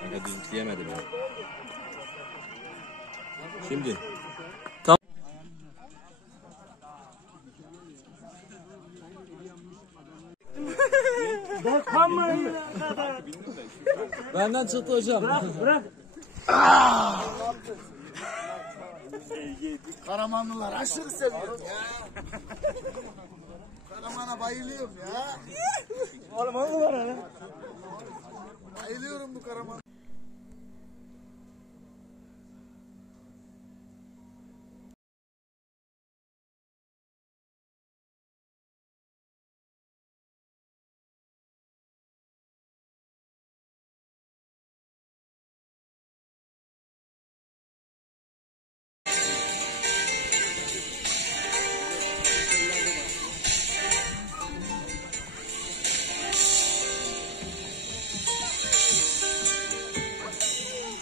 Kanka düzlükleyemedim ya. Şimdi. Tamam. Benden çıktı hocam. Bırak. Karamanlılar aşırı seviyorum ya. Karaman'a bayılıyorum ya. Karamanlı var ha. Bayılıyorum bu Karaman'a.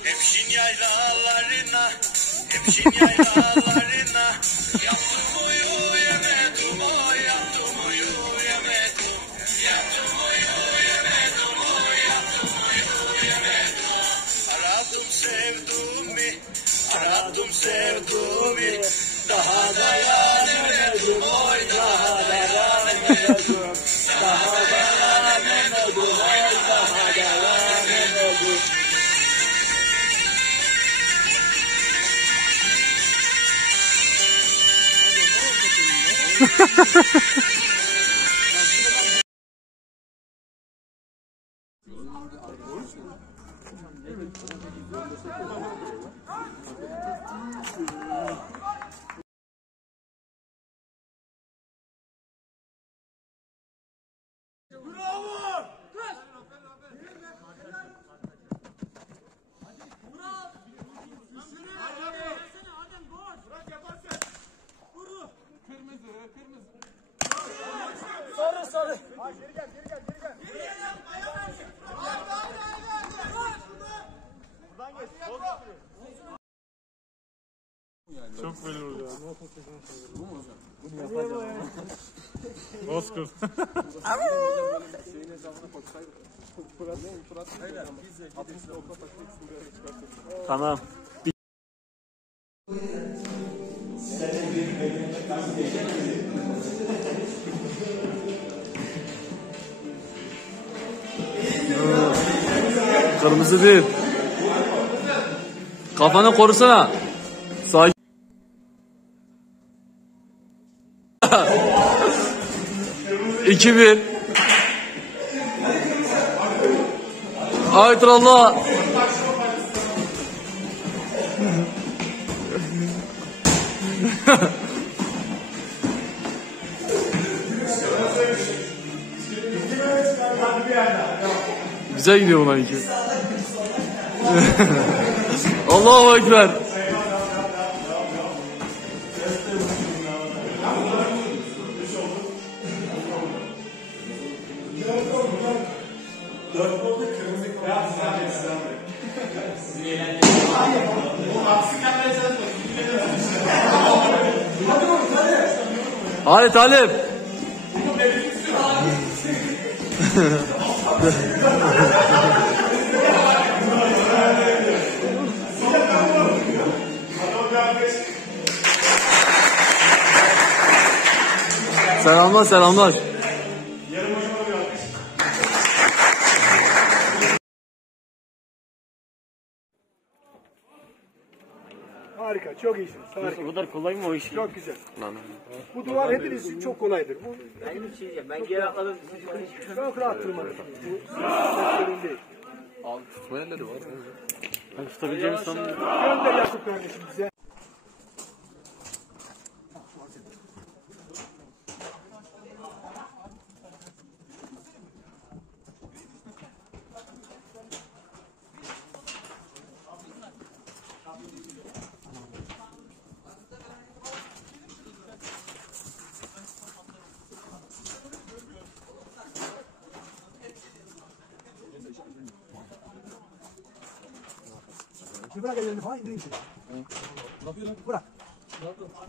Hemşin yaylalarına, hemşin yaylalarına, yattım uyu yemedim, oy yattım uyu yemedim, yattım uyu yemedim, oy yattım uyu yemedim. Aradım sevduğumu, aradım sevduğumu, daha dayanamadım, oy daha dayanamadım, daha dayanamadım, oy daha dayanamadım. Sarı. Çok böyle oluyor. Bunu yapacağım. Oscar. Tamam. Kırmızı bir. Kafanı korusana. Sakin. 2-1. Haytrallah. Güzel gidiyor bunlar iki. Allahu Ekber. Hadi Talip. Selamlar. Harika, çok iyisiniz. Harika. O kadar kolay mı o iş? Çok güzel. Bu duvar hepiniz için çok kolaydır. Bu Ben geri atladım. çok rahat tırmanır. Bu sorun değil. Tutma yerleri var. Ben tutabileceğimi sanmıyorum. Gönder Yakup kardeşim bize. Şimdi bırak ellerini falan indir. Bırak.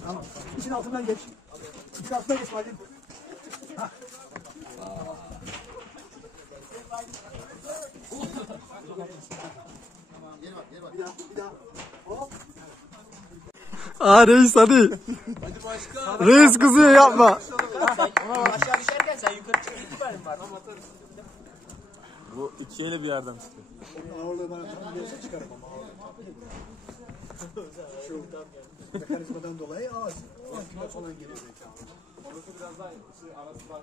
Tamam. İçin altından geç. İçin altından geç hadi. Bir daha. Hop. Aa reis hadi. Reis kızıyor yapma. Aşağı düşerken sen yukarı çıkıp verin var. Bu iki eli bir yerden çıkıyor. Ağırlığı bana tam çıkarım ama ağırlığı. Şu mekanizmadan dolayı ağır. Kilo falan geliyor zekalı. Orası biraz daha arası var.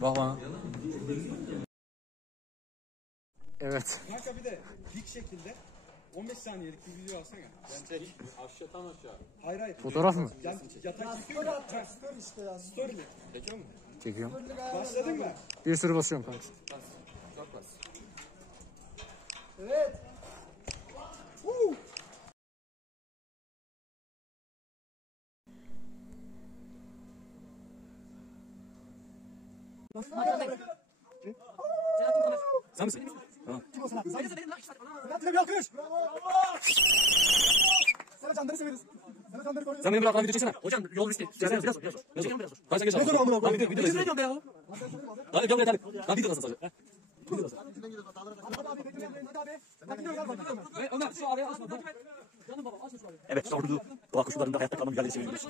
Bak bana. Evet. Kanka bir de dik şekilde 15 saniyelik bir video alsana. Aşağı tam aşağı. Hayır. Fotoğraf mı? Yatay çekiyor mu? Story işte ya. Story mi? Çekiyor mu? Çekiyorum. Başladın mı? Bir sürü basıyorum kanka. Evet. Sen misin? Kim o Selahattin? Selahattin'e bir alkış. Sana canları severiz. Sana canları koruyoruz. Sen benim bir arkadan video çeksene. Hocam yol riski. Biraz dur. Çekiyorum biraz dur. Ben sen geç. Ne zaman amına koyayım? Video izliyorum ya. Hadi gel hadi. Ben video nasıl sadece? Ömer şu araya açma. Canım baba açma şu arayı. Evet, zorlu doğa koşullarında hayatta kalma mücadelesi veriyoruz.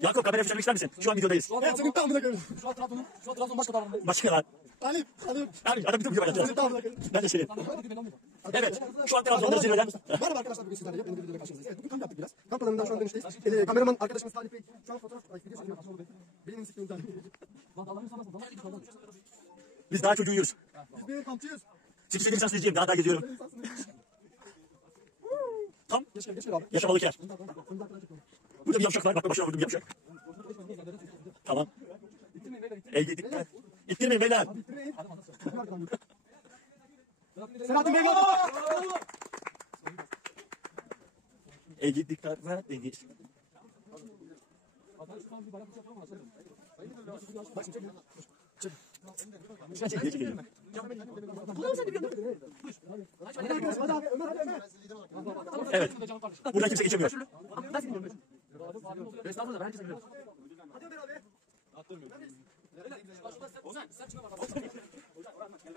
Yakup kameraya fişlemek ister misin? Şu an videodayız. Evet senin tamına koyuyoruz. Şu an Trabzon başka davranıyor. Başka lan. Halim. Yani adam bütün video Senin paylaşacağız. tamına koyuyoruz. Ben de senin. Evet, şu an Trabzon'da zirveden. Merhaba arkadaşlar, bugün sizlerle yeni bir videoda karşınızdayız. Evet, bugün kamp yaptık biraz. Kamp alanından şu an dönüşteyiz. Kameraman arkadaşımız Talip Bey şu an fotoğraf video çekiyor. Benim sıkıntım. Biz daha çocuğu yiyoruz. Biz bir kampçıyız. 8 lisans izleyeceğim, daha geziyorum. Tam Geç abi. yaşamalık yer. Burada bir yavşak var, bak başına vurdum bir yavşak. Tamam. Dikkat. İttirmeyin beyler. Selahattin Bey geldi. Dikkat ver deniz. Evet. Buradan kimse geçemiyor.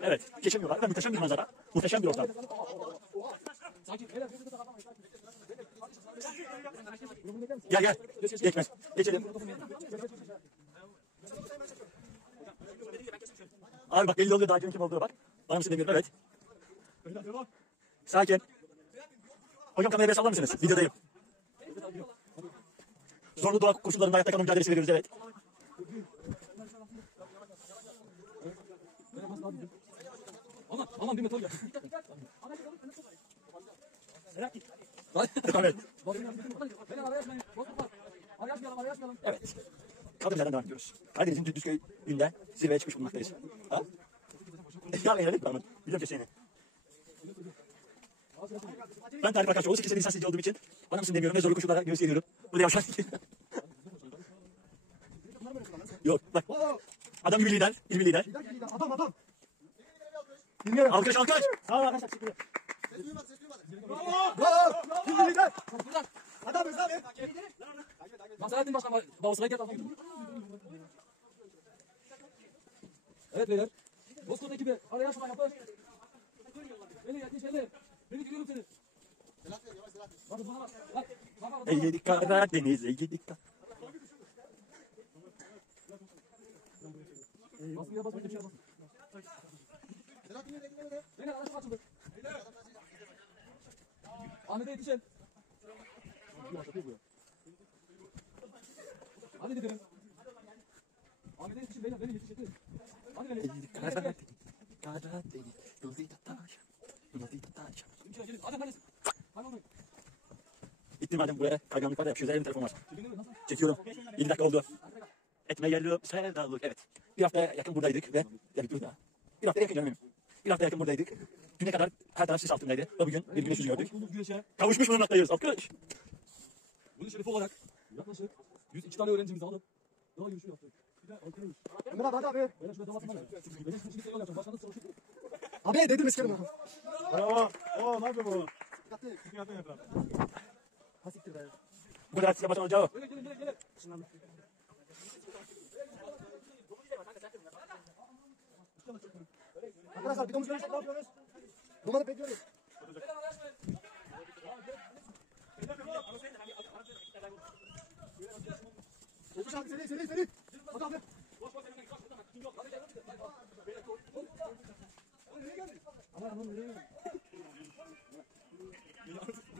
Evet. Geçemiyorlar. Ve muhteşem bir manzara. Muhteşem bir ortam. Gel. Geçmez. Geçelim. Abi bak belli oluyor daha kim olduğu bak. Bana mısın demiyorum evet. Sakin. Hocam kamerayı bir sallar mısınız? Videodayım. Zorlu doğa koşullarında hayatta kalma mücadelesi veriyoruz evet. Aman bir metal ya. Evet. Evet. Kaldığımız yerden devam ediyoruz. Karadeniz'in Düzköy günde zirveye çıkmış bulunmaktayız. Ha? Ya eğlenelim mi? Biliyorum ki seni. Ben Talip Arkadaşoğlu 8 sene lisanslıcı olduğum için bana mısın demiyorum ve zorlu koşullara göğüs geliyorum. Bu da yavşak. Yok bak. Adam gibi lider. İlmi lider. Adam. Alkış. Sağ olun arkadaşlar. Teşekkür ederim. Bravo. Lider. Adam Rıza Bey. Selahattin Başkan babasına gel. Evet beyler. Bozkurt ekibi araya şuna yapar. Beni yetişelim. Beni görüyorum seni. Hadi bana bak. Ey dikkat Karadeniz. Ey dikkat. Basmaya basmaya bir şey basın. Beni araç açıldı. Ahmet'e yetişin. Hadi dedim. Ahmet'e yetişin beyler beni yetişin. Hadi beni. Karadeniz. Hadi hadi. Hadi. Gittim madem buraya kayganlık var da yapışıyoruz. Elimde telefon var. Çekiyorum. 7 dakika oldu. Etme geliyor. Sevdalık. Evet. Bir haftaya yakın buradaydık ve bir hafta yakın canım benim. Bir hafta yakın buradaydık. Düne kadar her taraf sis altındaydı. Ve bugün bir güneş yüzü gördük. Kavuşmuş bulunmaktayız. Alkış. Bunun şerefi olarak yaklaşık 102 tane öğrencimizi alıp daha yürüyüşü yaptık. Ömer abi. Beyler şurada davatım var ya. Benim için bir yapacağım. Başkanlık sırası. Abi dedim iskerim. Bravo. Ne yapıyor bu? Bu kadar size başarılı olacağı. Gelin. Arkadaşlar bir domuz görürsek ne yapıyoruz? Domalık bekliyoruz. Olmuş abi seri. Hadi abi.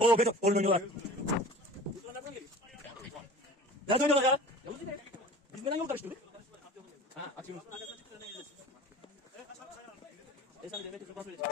Oo Beto, oyun oynuyorlar. Nerede oynuyorlar ya? Biz neden yol karıştırdık? Ha, açıyoruz. Sen de Mehmet'e sopa söyleyeceğim.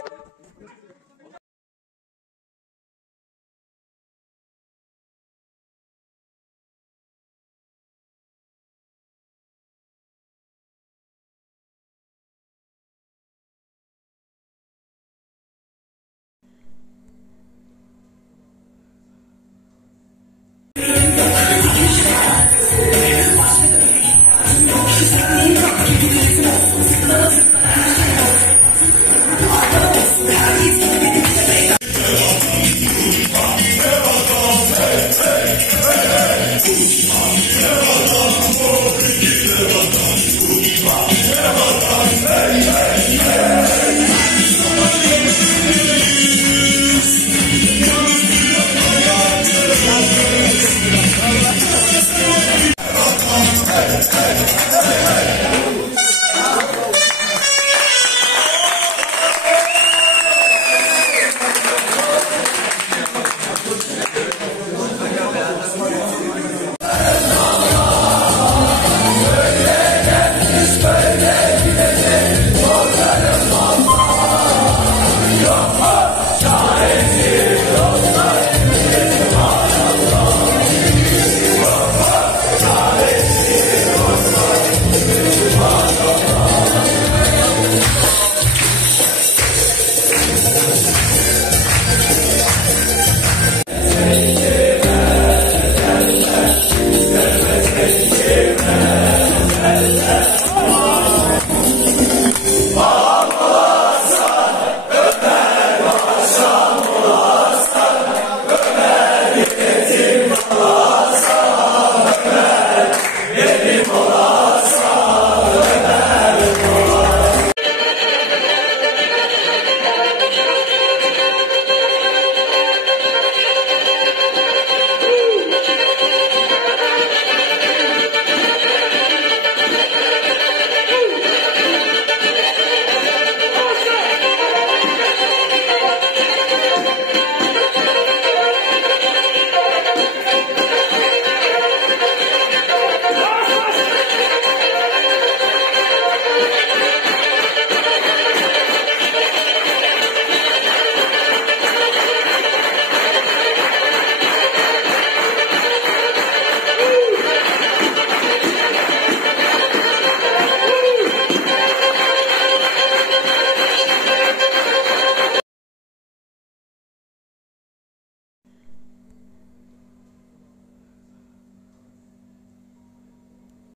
Thank you.